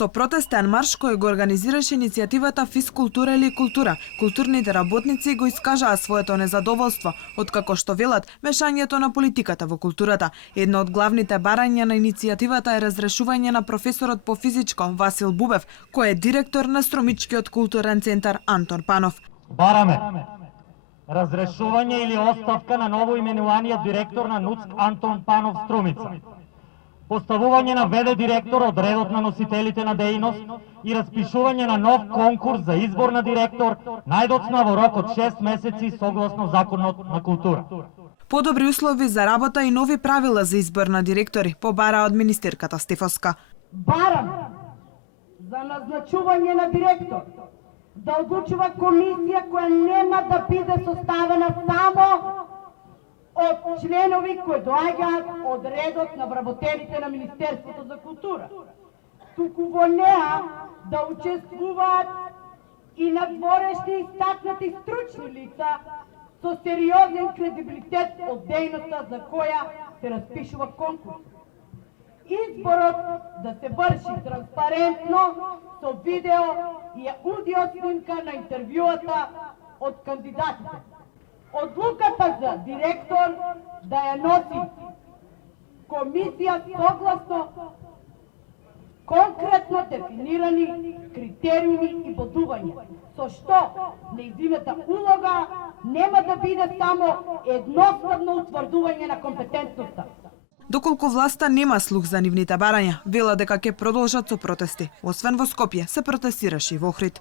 Со протестен марш кој го организираше иницијативата Физкултура или култура, културните работници го искажаа своето незадоволство, откако што велат мешањето на политиката во културата. Едно од главните барања на иницијативата е разрешување на професорот по физичко Васил Бубев, кој е директор на Струмичкиот културен центар Антон Панов. Бараме разрешување или оставка на новоименуваниот директор на НУЦК Антон Панов Струмица. Поставување на ВД директор од редот на носителите на дејност и распишување на нов конкурс за избор на директор најдоцна во рок од 6 месеци согласно Законот на култура. Подобри услови за работа и нови правила за избор на директори, побара од министерката Стефоска. Барам за назначување на директор да одлучува комисија која нема да биде составена само од членови кои доаѓаат од редот на вработените на Министерството за култура. Туку во неа да учествуваат и надворешни истакнати стручни лица со сериозен кредибилитет од дејноста за која се распишува конкурс. Изборот да се врши транспарентно со видео и аудио снимка на интервјуата од кандидатите. Одлуката за директор да ја носи комисија согласно конкретно дефинирани критериуми и бодувања, со што нејзината улога нема да биде само едноставно утврдување на компетентноста. Доколку власта нема слух за нивните барања, вела дека ќе продолжат со протести. Освен во Скопје, се протестираше и во Охрид.